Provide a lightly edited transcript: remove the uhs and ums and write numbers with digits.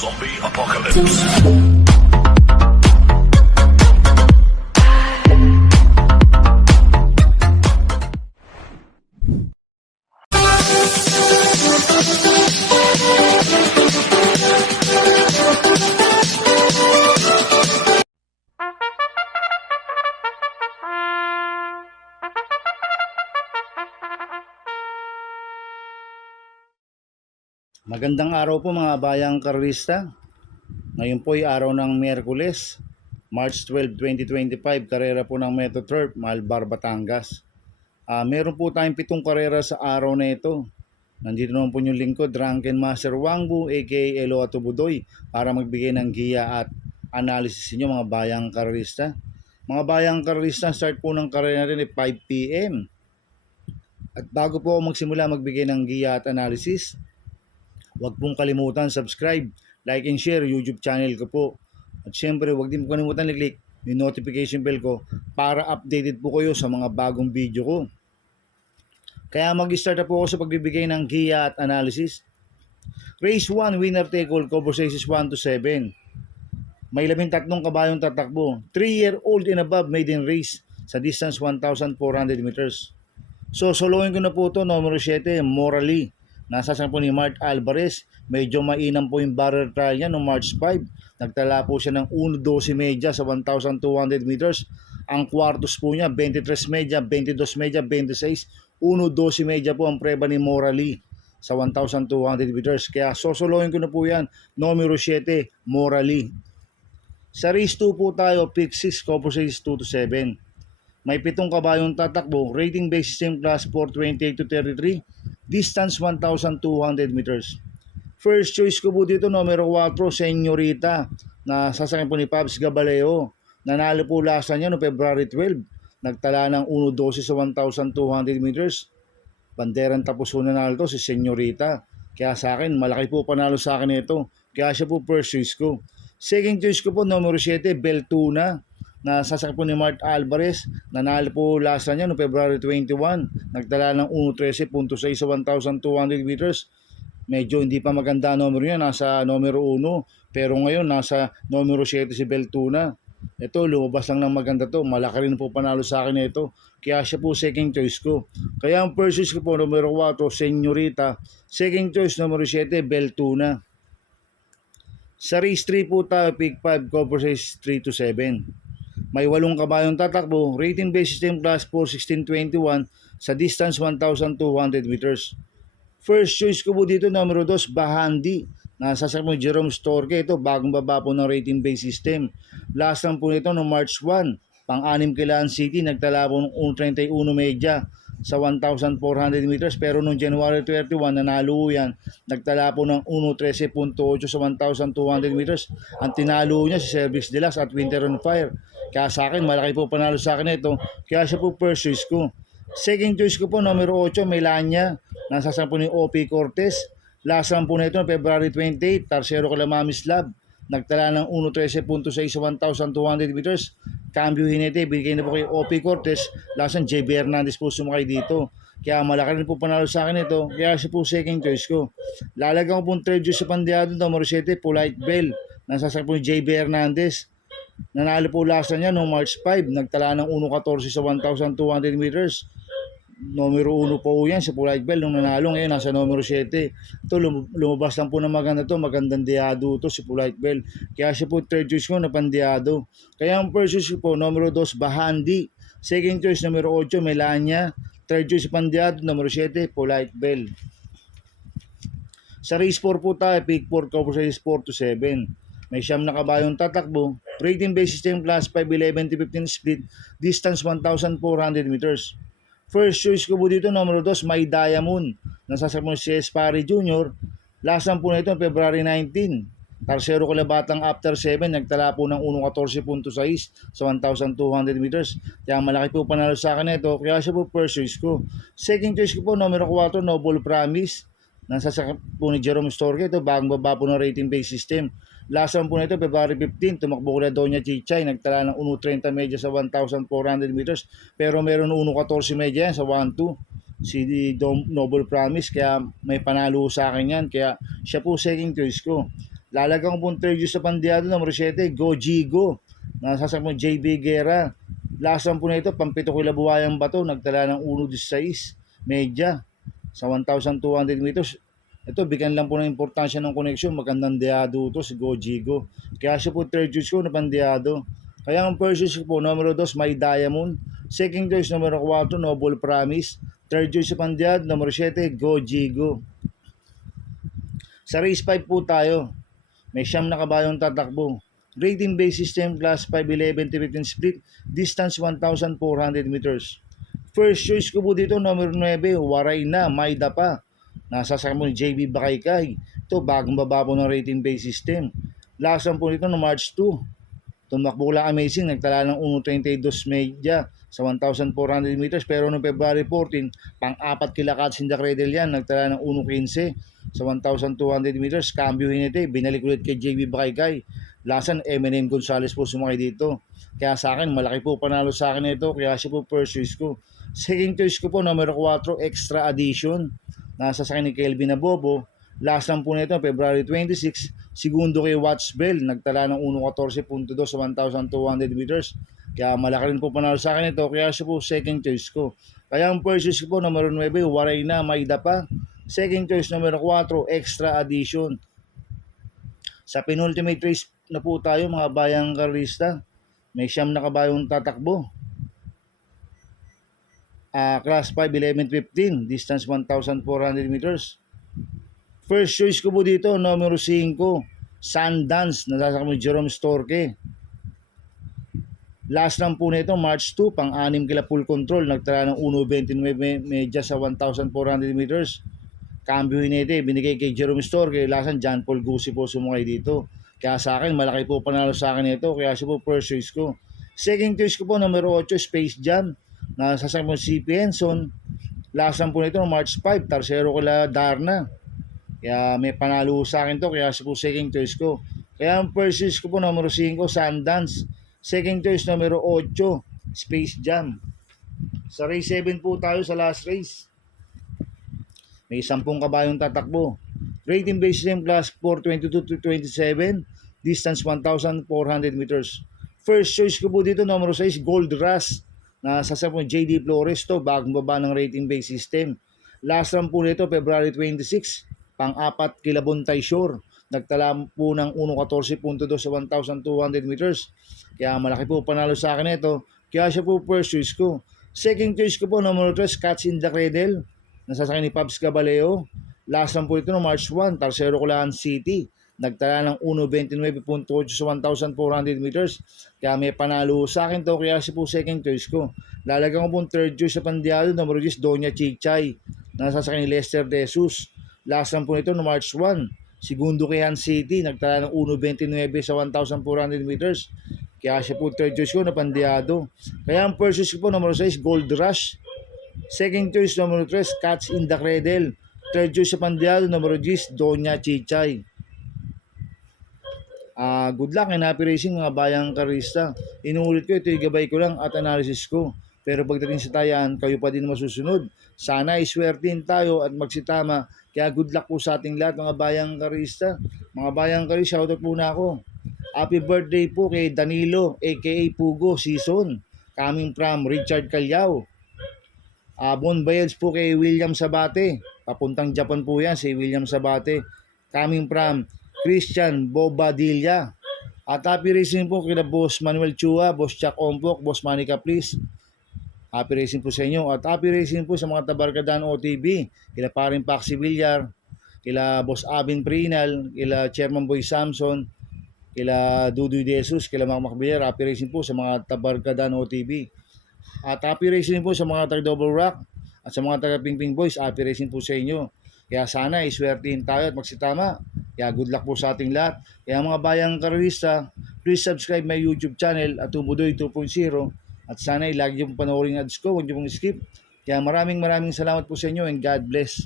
Zombie Apocalypse. Magandang araw po mga bayang karerista. Ngayon po ay araw ng Miyerkules, March 12, 2025, karera po ng Metro Turf, Malbar, Batangas. Meron po tayong 7 karera sa araw na ito. Nandito naman po yung lingkod, Drunken Master Wangbu aka Elo Atubudoy, para magbigay ng giya at analysis niyo mga bayang karerista. Mga bayang karerista, start po ng karera natin ay 5 PM. At bago po ako magsimula magbigay ng giya at analysis, huwag pong kalimutan subscribe, like and share YouTube channel ko po. At syempre huwag din po kalimutan i-click yung notification bell ko para updated po kayo sa mga bagong video ko. Kaya mag-start na po ako sa pagbibigay ng giya at analysis. Race 1, winner take all, cover sizes 1 to 7. May 13 kabayong tatakbo. 3-year-old and above maiden race sa distance 1,400 meters. So soloin ko na po ito, numero 7, Morally. Nasasama po ni Mark Alvarez. Medyo mainam po yung barrier trial niya noong March 5. Nagtala po siya ng 1.12 media sa 1,200 meters. Ang kwartos po niya, 23 media, 22 media, 26. 1.12 media po ang preba ni Morally sa 1,200 meters. Kaya sosolohin ko na po yan. Numero 7, Morally. Sa race 2 po tayo, pick 6, cover 6, 2 to 7. May 7 kabayong tatakbo, rating base system class 428 to 33, distance 1,200 meters. First choice ko po dito, numero 4, Senyorita, na sasakyan po ni Pabs Gabaleo. Nanalo po lasa niya no February 12, nagtala ng 1.12 sa 1,200 meters. Banderang tapos po nanalo to si Senyorita. Kaya sa akin, malaki po panalo sa akin ito. Kaya siya po first choice ko. Second choice ko po, numero 7, Beltuna, na sasakyan po ni Mark Alvarez. Nanalo po lasa niya no February 21, nagtala ng 1.13.6 sa 1,200 meters. Medyo hindi pa maganda numero niya, nasa numero 1, pero ngayon nasa numero 7 si Beltuna. Ito, lumabas lang ng maganda to, malaki rin po panalo sa akin ito, kaya siya po second choice ko. Kaya ang first choice ko po, numero 4, Senyorita. Second choice, numero 7, Beltuna. Sa race 3 po tayo, pick 5, cover size 3 to 7. May 8 kabayong tatakbo, rating base system class 41621 sa distance 1,200 meters. First choice ko po dito, numero 2, Bahandi, na sasakyan mo Jerome Storke. Ito, bagong baba po ng rating base system. Last lang po nito no March 1, pang-6 Kailangan City, nagtala po ng 1.31 media sa 1,400 meters, pero noong January 31 nanalo yan, nagtala po ng 1.13.8 sa 1,200 meters. Ang tinalo niya si Cervix de Las at Winter on Fire. Kaya sa akin, malaki po panalo sa akin ito, kaya siya po first choice ko. Second choice ko po, numero 8, Melania, nasasama po ni O.P. Cortez. Last lang po na ito, February 28, Tarsero Calamamis Lab, nagtala ng 1.13.6 sa 1,200 meters. Cambio Hinete, bigay na po kay O.P. Cortez. Last lang, J.B. Hernandez po sumakay dito. Kaya malaki rin po panalo sa akin ito, kaya siya po second choice ko. Lalagyan ko po third choice sa pandiado, numero 7, Polite Bell, nasasakyan po ni J.B. Hernandez. Nanalo po lasa niya noong March 5, nagtala ng 1.14 sa 1,200 meters. Numero 1 po yan si Polite Bell nung nanalo, ngayon nasa numero 7. Ito, lumabas lang po na maganda to, magandang diado to si Polite Bell. Kaya siya po third choice ko na pandiado. Kaya ang first choice ko po, numero 2, Bahandi. Second choice, numero 8, Melania. Third choice pandiado, numero 7, Polite Bell. Sa race 4 po tayo, pick 4, cover size 4 to 7. May 9 na kabayong tatakbo, rating base system class 511 to 15 split, distance 1,400 meters. First choice ko po dito, numero 2, My Diamond, nasasakyan mo si Espari Jr. Last lang po na ito, February 19. Tarsero Kalabatang after 7, nagtala po ng 1.14.6 sa 1,200 meters. Kaya malaki po panalo sa akin ito, kaya siya po first choice ko. Second choice ko po, numero 4, Noble Promise, nasasakyan po ni Jerome Storke. Ito, bagong baba po ng rating base system. Last one po na ito, February 15, tumakbo ko na Doña Chichay, nagtala ng 1.30 media sa 1,400 meters, pero meron 1.14 media yan sa 1.2. Si Noble Promise, kaya may panalo sa akin yan, kaya siya po second choice ko. Lalagang pong third use sa pandiado numero 7, Go Jigo. Nasasakyan mo JB Guerra. Last po na ito, pampito kilabuhayang bato, nagtala ng 1.16 media sa 1,200 meters. Ito, bigyan lang po ng importansya ng koneksyon. Magandang diado ito si Go Jigo. Kaya siya po third choice ko na pandiado. Kaya ang first choice ko po, numero 2, My Diamond. Second choice, numero 4, Noble Promise. Third choice sa pandiado, numero 7, Go Jigo. Sa race 5 po tayo. May siyam na kabayong tatakbo. Rating base system, class 5, 11-15 split. Distance 1,400 meters. First choice ko po dito, numero 9, Waray na, Maida pa. Nasasakyan mo ni JB Bakaykay. Ito, bagong baba po ng rating base system. Last po dito no March 2. Tumakbo lang Amazing, nagtala ng 1.32 media sa 1,400 meters. Pero noong February 14, pang-apat kilakad si Cradle yan, nagtala ng 1.15 sa 1,200 meters. Cambio hinete, binalik ulit kay JB Bakaykay. Lasan, M&M Gonzales po sumakay dito. Kaya sa akin, malaki po panalo sa akin ito. Kaya siya po first choice ko. Second choice ko po, numero 4, Extra Addition. Nasa sa akin ni Kelvin Abobo. Last lang po nito, February 26. Segundo kay Watch Bell. Nagtala ng 1.14.2 sa 1,200 meters. Kaya malaki rin po panalo sa akin ito. Kaya siya po second choice ko. Kaya ang first choice ko po, numero 9, Waray na, Maida pa. Second choice, numero 4, Extra Addition. Sa penultimate race na po tayo, mga bayang karista. May siyam na kabayong tatakbo. Class 5, 11-15. Distance 1,400 meters. First choice ko po dito, numero 5, Sundance. Nasasakyan mo Jerome Storke. Last lang po nito, March 2, pang-6 kila full control. Nagtala ng 1.29 media sa 1,400 meters. Cambio hinete, binigay kay Jerome Storke. Lasan, John Paul Gusi po sumakay dito. Kaya sa akin, malaki po panalo sa akin ito. Kaya siya po first choice ko. Second choice ko po, numero 8, Space Jam. Nasasakyan mo si Penson. Last lang po nito, March 5, Tarsero kila Darna. Kaya may panalo sa akin to. Kaya siya po second choice ko. Kaya ang first choice ko po, numero 5, Sundance. Second choice, numero 8, Space Jam. Sa race 7 po tayo sa last race. May 10 kabayong tatakbo. Rating base system, class 4, 22-27. Distance 1,400 meters. First choice ko po dito, numero 6, Gold Rush. Nasasakyan po JD Flores to, bagong baba ng rating base system. Last run po nito, February 26, pang-4 kila Bontay Shore. Nagtala po ng 1.14.2 sa 1,200 meters. Kaya malaki po panalo sa akin ito. Kaya siya po first choice ko. Second choice ko po, numero 3, Cats in the Cradle. Nasasakyan ni Pabs Caballeo. Last run po ito no March 1, Tarsero Colahan City. Nagtala ng 1.29.8 sa 1,400 meters. Kaya may panalo sa akin to. Kaya siya po second choice ko. Lalagyan ko po third choice sa pandiado, numero 10, Doña Chichay. Nasasakyan ni Lester De Jesus. Last run po nito no March 1. Segundo kay Han City, nagtala ng 1.29 sa 1,400 meters. Kaya siya po third choice ko na pandiado. Kaya ang first choice ko po, numero 6, Gold Rush. Second choice, numero 3, Cats in the Cradle. Third choice sa pandiado, numero 10, Doña Chichay. Good luck and happy racing mga bayang karista. Inuulit ko, ito yung gabay ko lang at analysis ko. Pero pagdating sa tayan, kayo pa din masusunod. Sana iswertin tayo at magsitama. Kaya good luck po sa ating lahat mga bayang karista. Mga bayang karista, shoutout po na ako. Happy birthday po kay Danilo aka Pugo Season. Coming from Richard Calyao. Bon Bayeds po kay William Sabate. Papuntang Japan po yan si William Sabate. Coming from Christian Bobadilla. At happy racing po kina Boss Manuel Chua, Boss Chuck Ompok, Boss Manny Caplis. Happy racing po sa inyo. At happy racing po sa mga tabarkadaan OTV. Kila Paring Paxi Villar, kila Boss Abin Prinal, kila Chairman Boy Samson, kila Dudu De Jesus, kila Mac Macbillar. Happy racing po sa mga tabarkadaan OTV. At happy racing po sa mga taga Double Rock at sa mga taga Pingping Boys. Happy racing po sa inyo. Kaya sana iswertihin tayo at magsitama. Kaya good luck po sa ating lahat. Kaya mga bayang karista, please subscribe my YouTube channel at Tumudoy 2.0. At sana lagi yung panoorin ads ko, huwag niyo pong skip. Kaya maraming salamat po sa inyo and God bless.